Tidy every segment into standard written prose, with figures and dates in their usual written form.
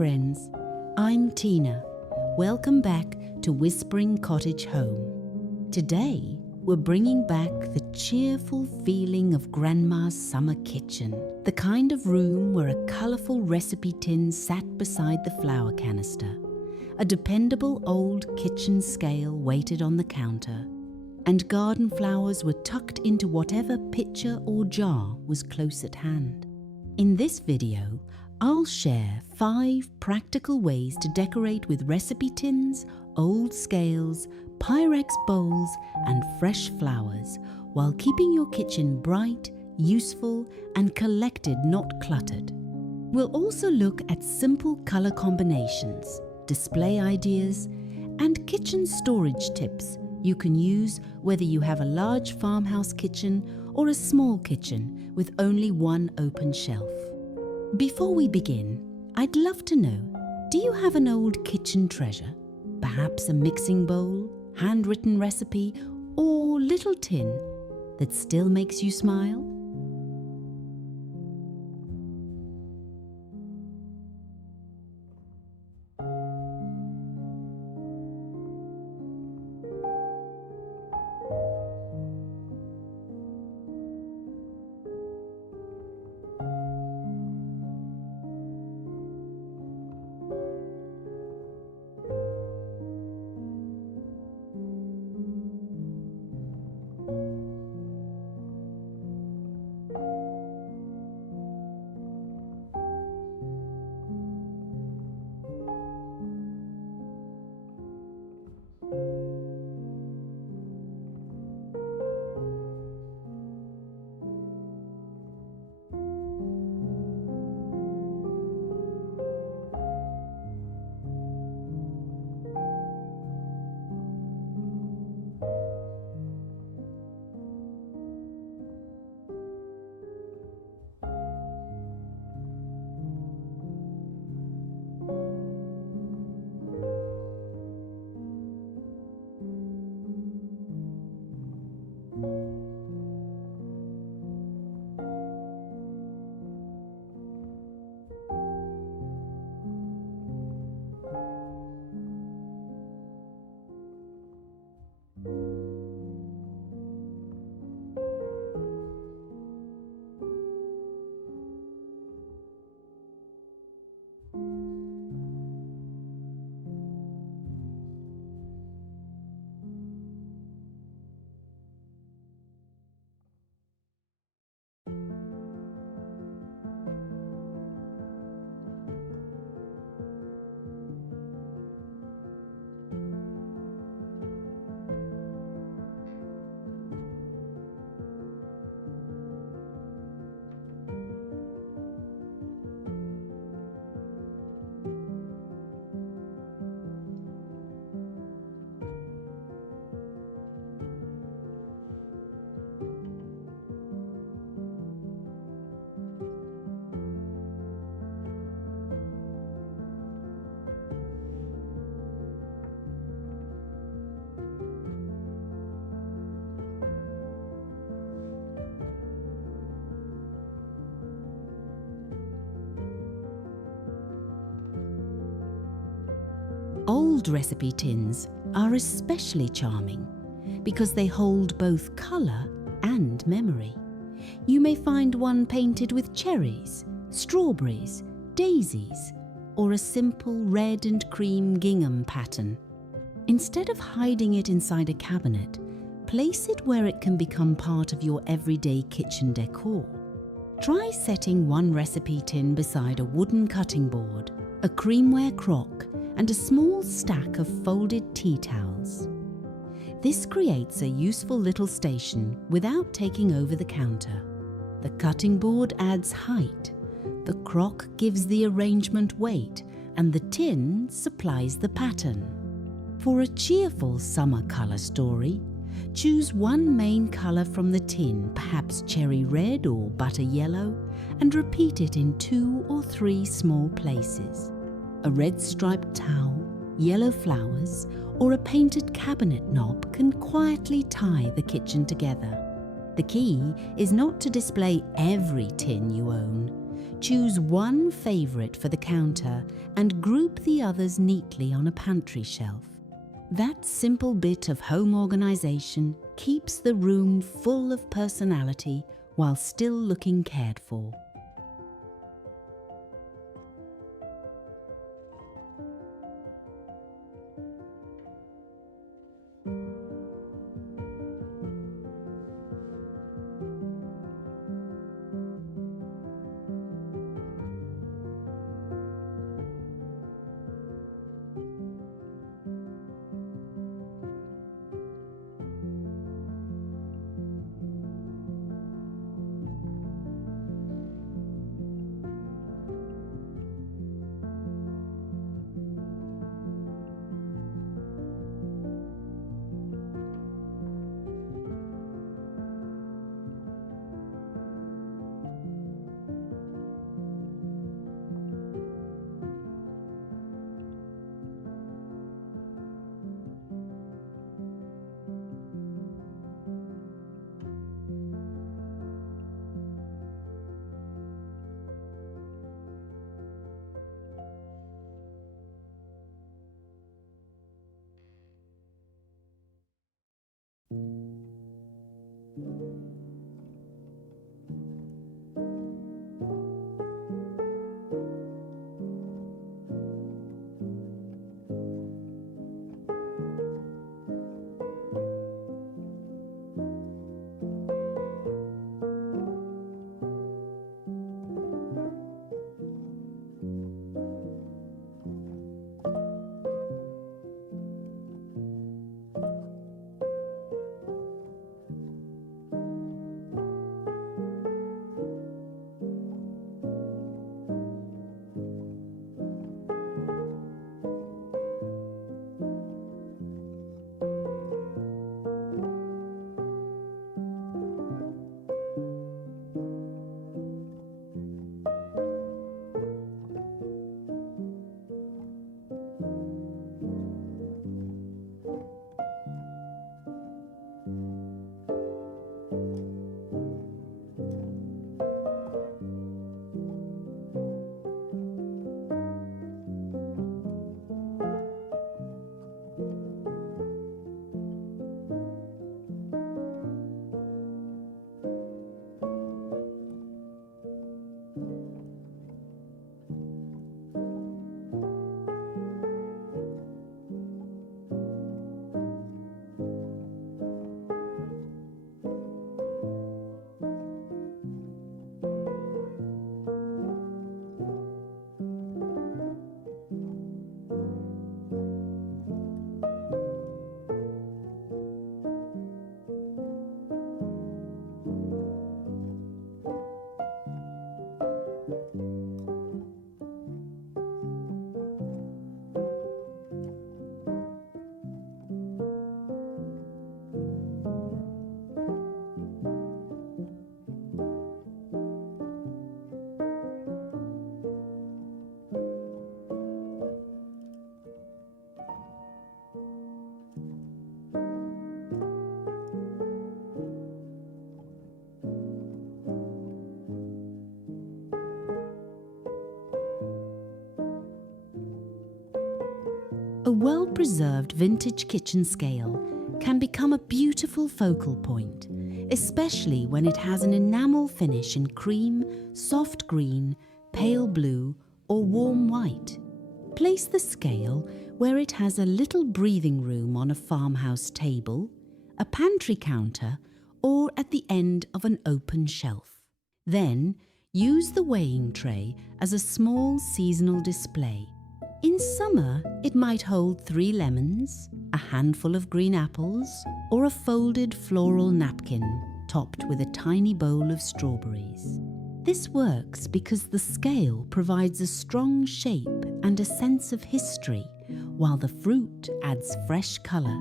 friends, I'm Tina. Welcome back to Whispering Cottage Home. Today, we're bringing back the cheerful feeling of Grandma's summer kitchen, the kind of room where a colourful recipe tin sat beside the flour canister, a dependable old kitchen scale waited on the counter, and garden flowers were tucked into whatever pitcher or jar was close at hand. In this video, I'll share 5 practical ways to decorate with recipe tins, old scales, Pyrex bowls, and fresh flowers while keeping your kitchen bright, useful, and collected, not cluttered. We'll also look at simple color combinations, display ideas, and kitchen storage tips you can use whether you have a large farmhouse kitchen or a small kitchen with only one open shelf. Before we begin, I'd love to know, do you have an old kitchen treasure? Perhaps a mixing bowl, handwritten recipe, or little tin that still makes you smile? Old recipe tins are especially charming because they hold both colour and memory. You may find one painted with cherries, strawberries, daisies, or a simple red and cream gingham pattern. Instead of hiding it inside a cabinet, place it where it can become part of your everyday kitchen decor. Try setting one recipe tin beside a wooden cutting board, a creamware crock, and a small stack of folded tea towels. This creates a useful little station without taking over the counter. The cutting board adds height, the crock gives the arrangement weight, and the tin supplies the pattern. For a cheerful summer colour story, choose one main colour from the tin, perhaps cherry red or butter yellow, and repeat it in 2 or 3 small places. A red striped towel, yellow flowers, or a painted cabinet knob can quietly tie the kitchen together. The key is not to display every tin you own. Choose one favourite for the counter and group the others neatly on a pantry shelf. That simple bit of home organisation keeps the room full of personality while still looking cared for. A well-preserved vintage kitchen scale can become a beautiful focal point, especially when it has an enamel finish in cream, soft green, pale blue, or warm white. Place the scale where it has a little breathing room on a farmhouse table, a pantry counter, or at the end of an open shelf. Then, use the weighing tray as a small seasonal display. In summer, it might hold 3 lemons, a handful of green apples, or a folded floral napkin topped with a tiny bowl of strawberries. This works because the scale provides a strong shape and a sense of history, while the fruit adds fresh colour.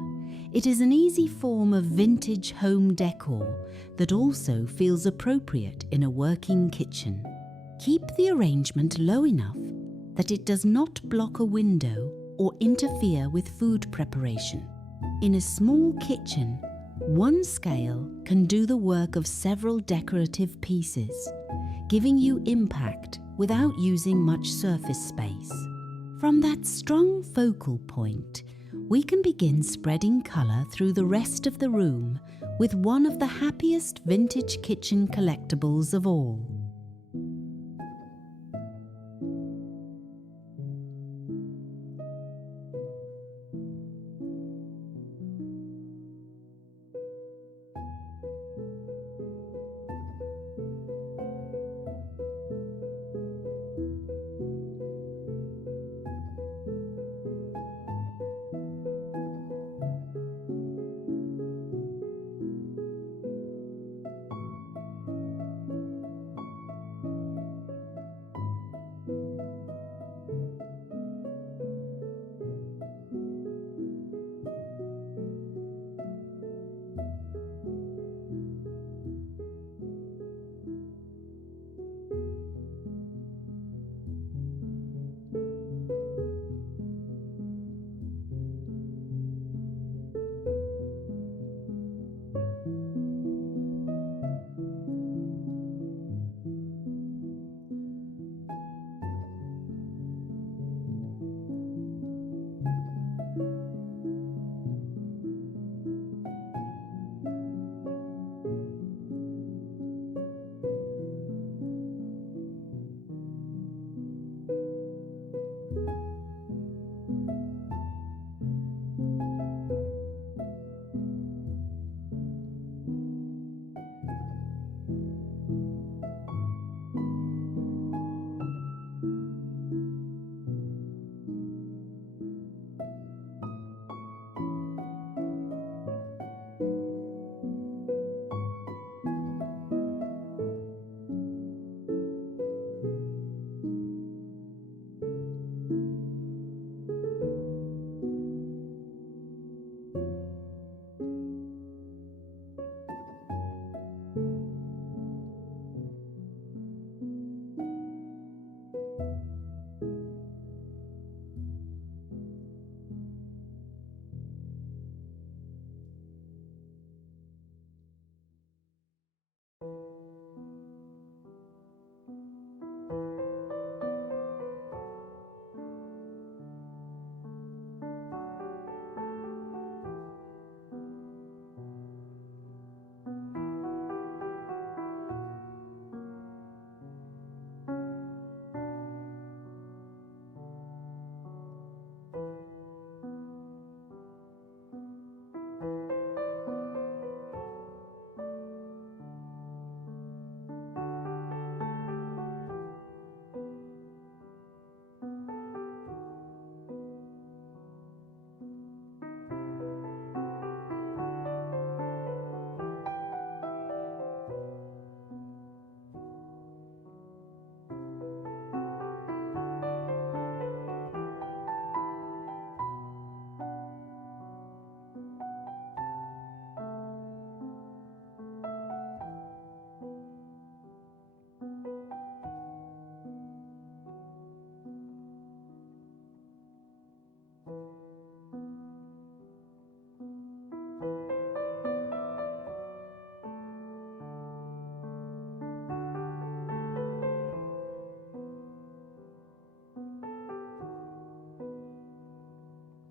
It is an easy form of vintage home decor that also feels appropriate in a working kitchen. Keep the arrangement low enough that it does not block a window or interfere with food preparation. In a small kitchen, one scale can do the work of several decorative pieces, giving you impact without using much surface space. From that strong focal point, we can begin spreading colour through the rest of the room with one of the happiest vintage kitchen collectibles of all.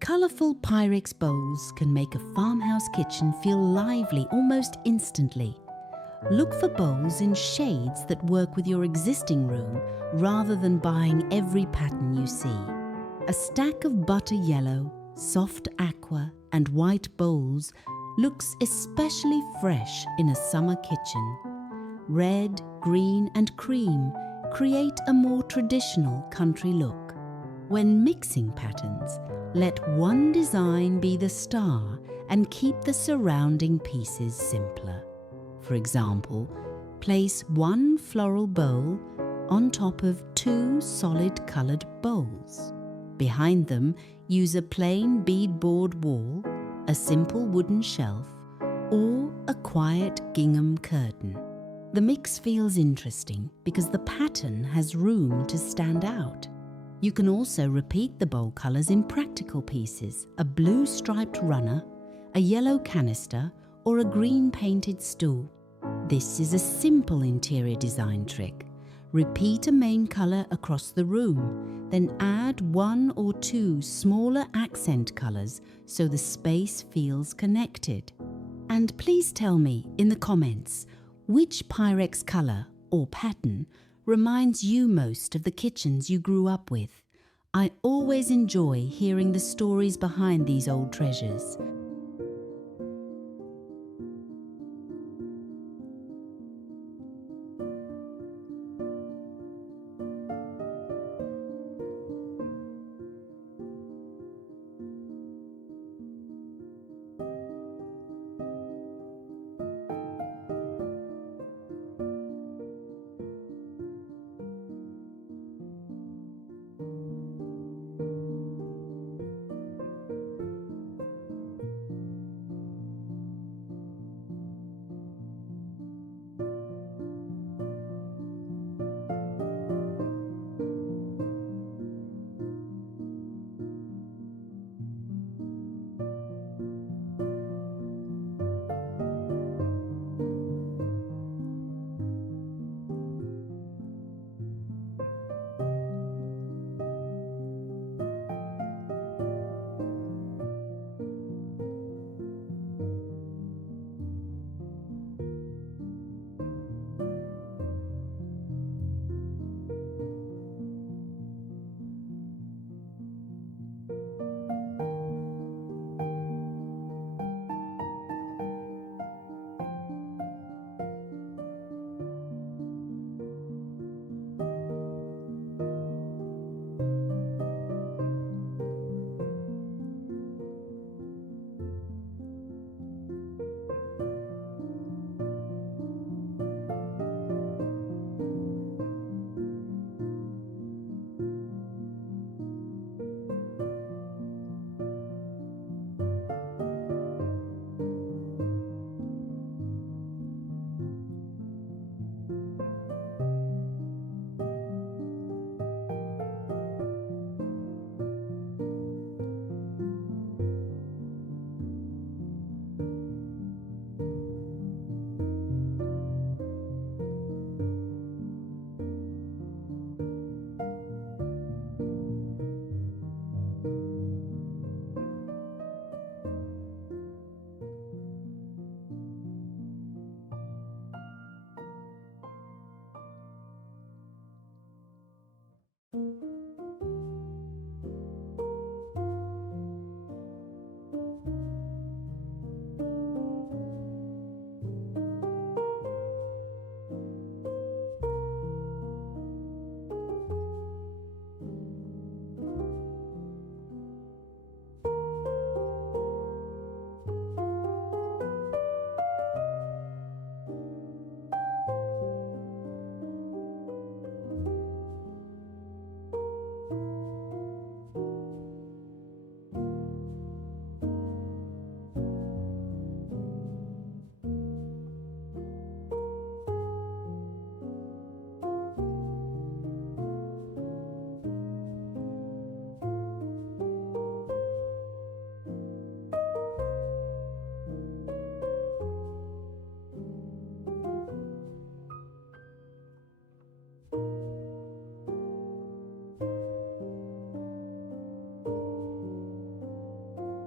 Colourful Pyrex bowls can make a farmhouse kitchen feel lively almost instantly. Look for bowls in shades that work with your existing room rather than buying every pattern you see. A stack of butter yellow, soft aqua and white bowls looks especially fresh in a summer kitchen. Red, green and cream create a more traditional country look. When mixing patterns, let one design be the star and keep the surrounding pieces simpler. For example, place one floral bowl on top of two solid coloured bowls. Behind them, use a plain beadboard wall, a simple wooden shelf, or a quiet gingham curtain. The mix feels interesting because the pattern has room to stand out. You can also repeat the bowl colours in practical pieces, a blue striped runner, a yellow canister, or a green painted stool. This is a simple interior design trick. Repeat a main colour across the room, then add 1 or 2 smaller accent colours so the space feels connected. And please tell me in the comments which Pyrex colour or pattern reminds you most of the kitchens you grew up with. I always enjoy hearing the stories behind these old treasures.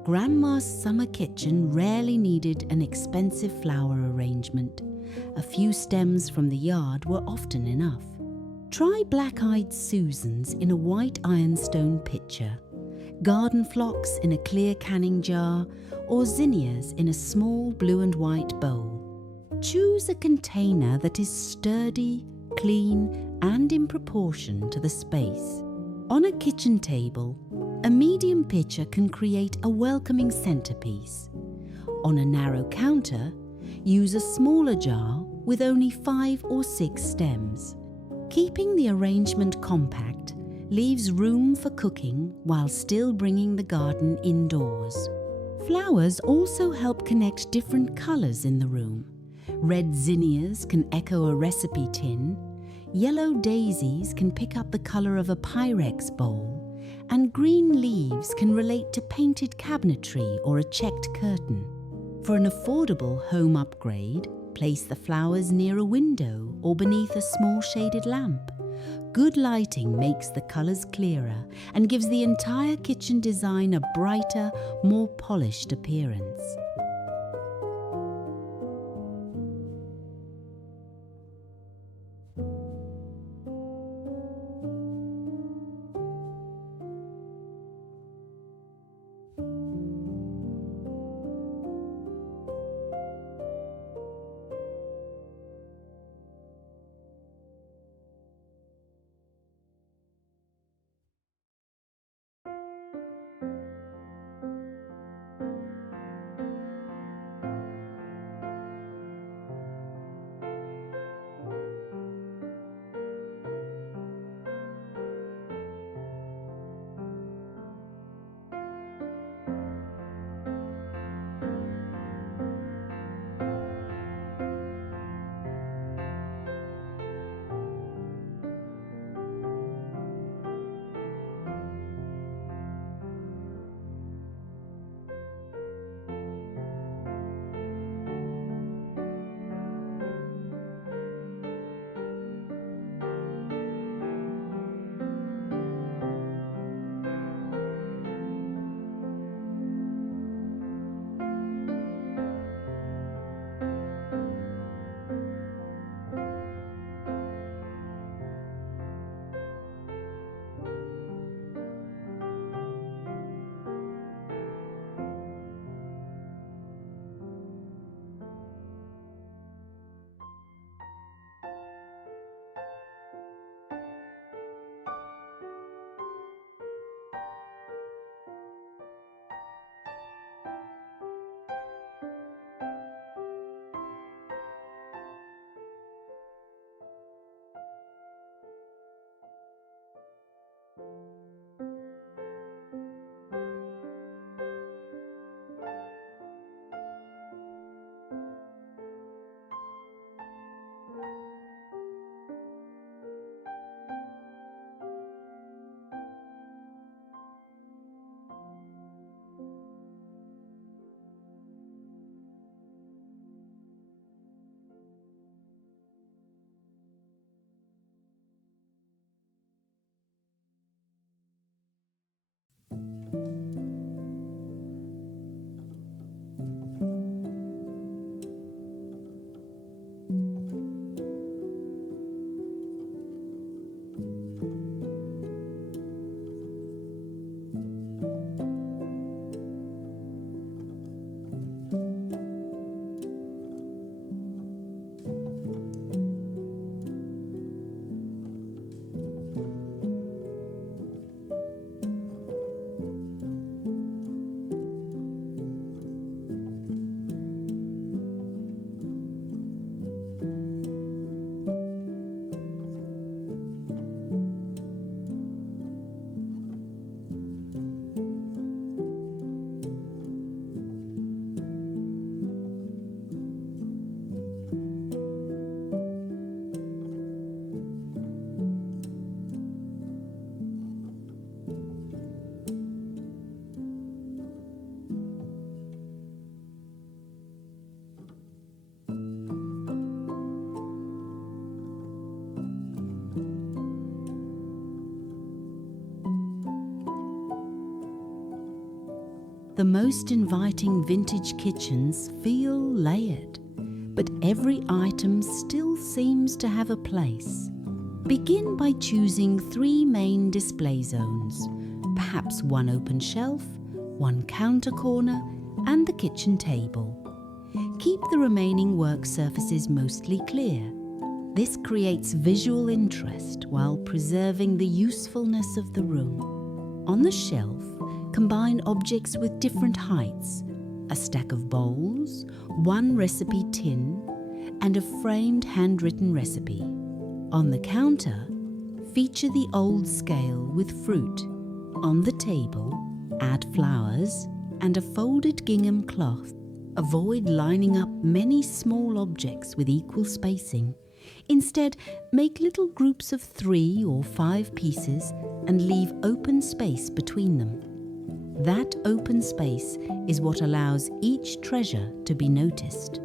Grandma's summer kitchen rarely needed an expensive flower arrangement. A few stems from the yard were often enough. Try black-eyed Susans in a white ironstone pitcher, garden phlox in a clear canning jar, or zinnias in a small blue and white bowl. Choose a container that is sturdy, clean, and in proportion to the space. On a kitchen table, a medium pitcher can create a welcoming centerpiece. On a narrow counter, use a smaller jar with only 5 or 6 stems. Keeping the arrangement compact leaves room for cooking while still bringing the garden indoors. Flowers also help connect different colors in the room. Red zinnias can echo a recipe tin, yellow daisies can pick up the color of a Pyrex bowl, and green leaves can relate to painted cabinetry or a checked curtain. For an affordable home upgrade, Place the flowers near a window or beneath a small shaded lamp. Good lighting makes the colours clearer and gives the entire kitchen design a brighter, more polished appearance. The most inviting vintage kitchens feel layered, but every item still seems to have a place. Begin by choosing 3 main display zones, perhaps one open shelf, one counter corner, and the kitchen table. Keep the remaining work surfaces mostly clear. This creates visual interest while preserving the usefulness of the room. On the shelf, combine objects with different heights, a stack of bowls, 1 recipe tin, and a framed handwritten recipe. On the counter, feature the old scale with fruit. On the table, add flowers and a folded gingham cloth. Avoid lining up many small objects with equal spacing. Instead, make little groups of 3 or 5 pieces and leave open space between them. That open space is what allows each treasure to be noticed.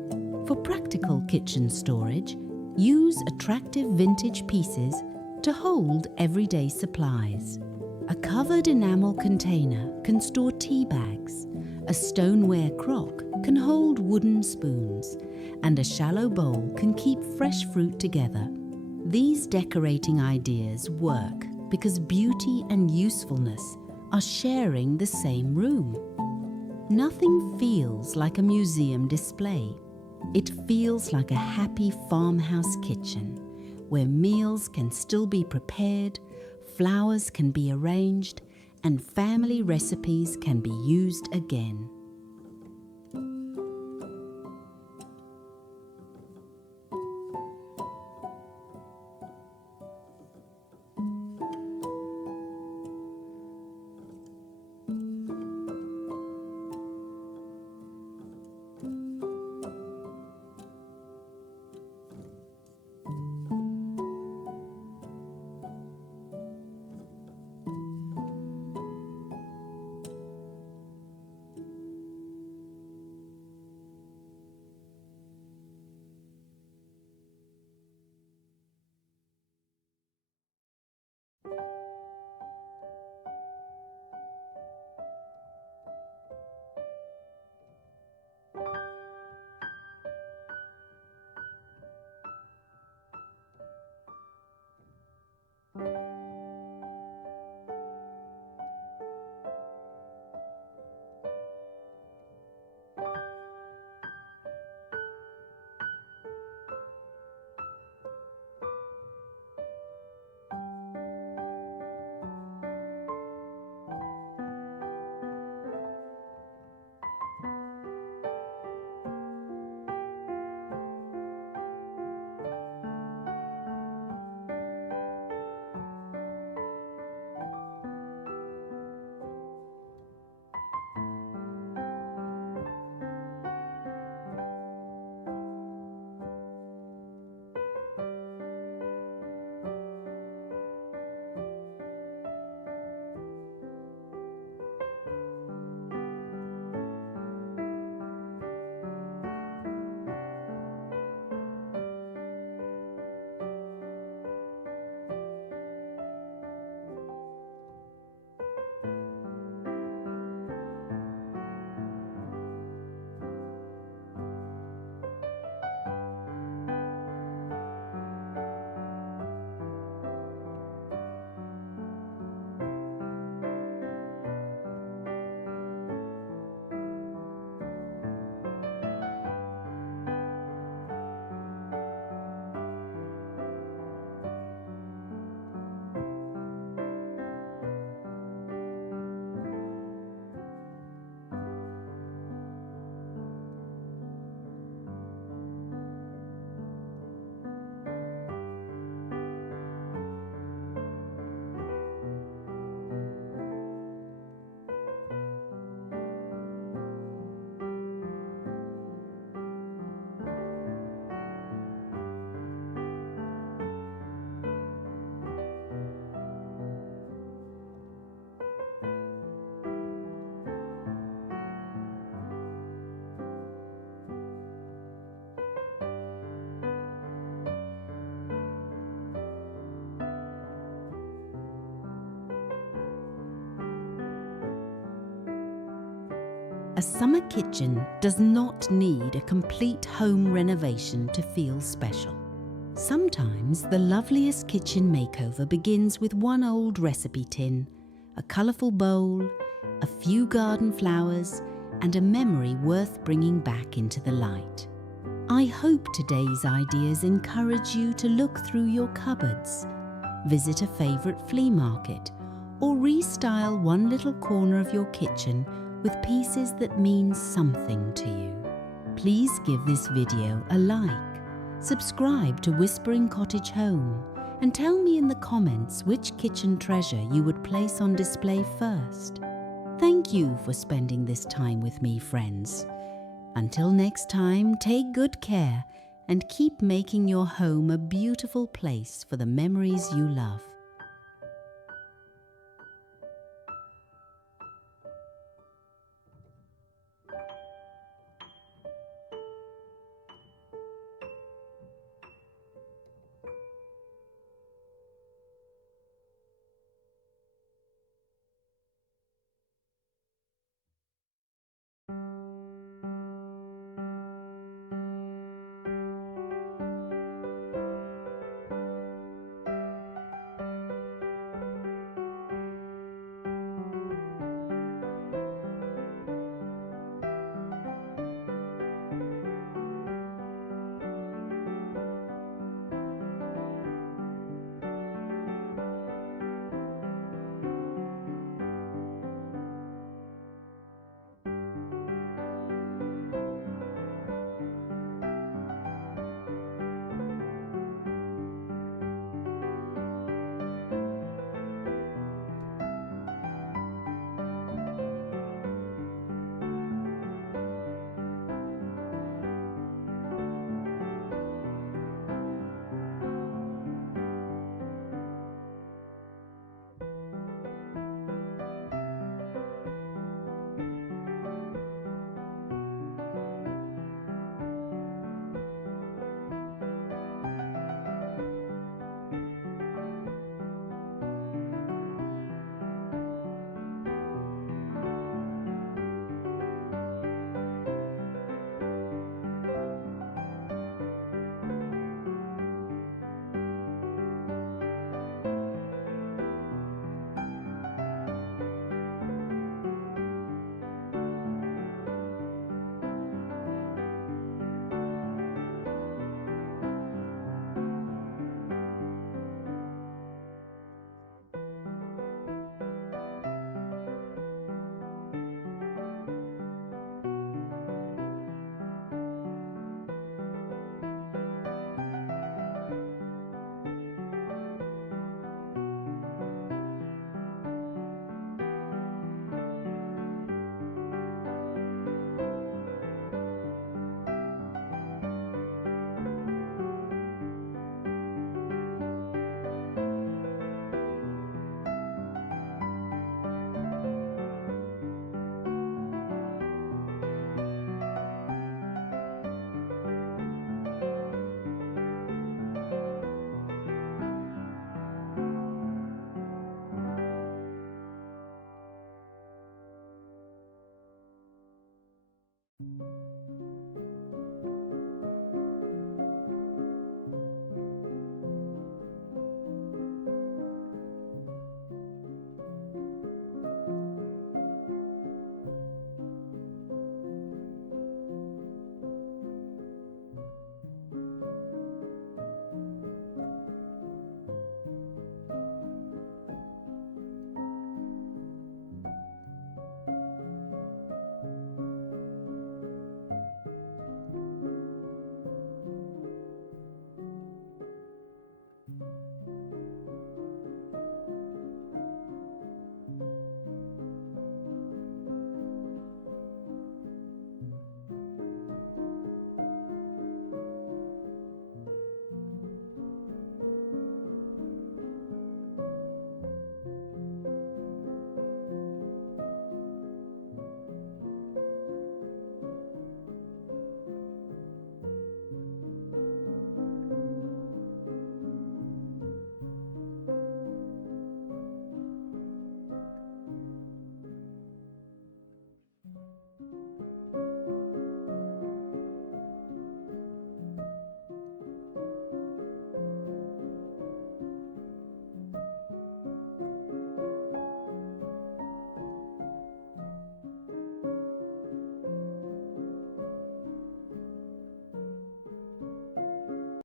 For practical kitchen storage, use attractive vintage pieces to hold everyday supplies. A covered enamel container can store tea bags, a stoneware crock can hold wooden spoons, and a shallow bowl can keep fresh fruit together. These decorating ideas work because beauty and usefulness are sharing the same room. Nothing feels like a museum display. It feels like a happy farmhouse kitchen where meals can still be prepared, flowers can be arranged, and family recipes can be used again. A summer kitchen does not need a complete home renovation to feel special. Sometimes the loveliest kitchen makeover begins with one old recipe tin, a colourful bowl, a few garden flowers, and a memory worth bringing back into the light. I hope today's ideas encourage you to look through your cupboards, visit a favourite flea market, or restyle one little corner of your kitchen with pieces that mean something to you. Please give this video a like, subscribe to Whispering Cottage Home, and tell me in the comments which kitchen treasure you would place on display first. Thank you for spending this time with me, friends. Until next time, take good care and keep making your home a beautiful place for the memories you love.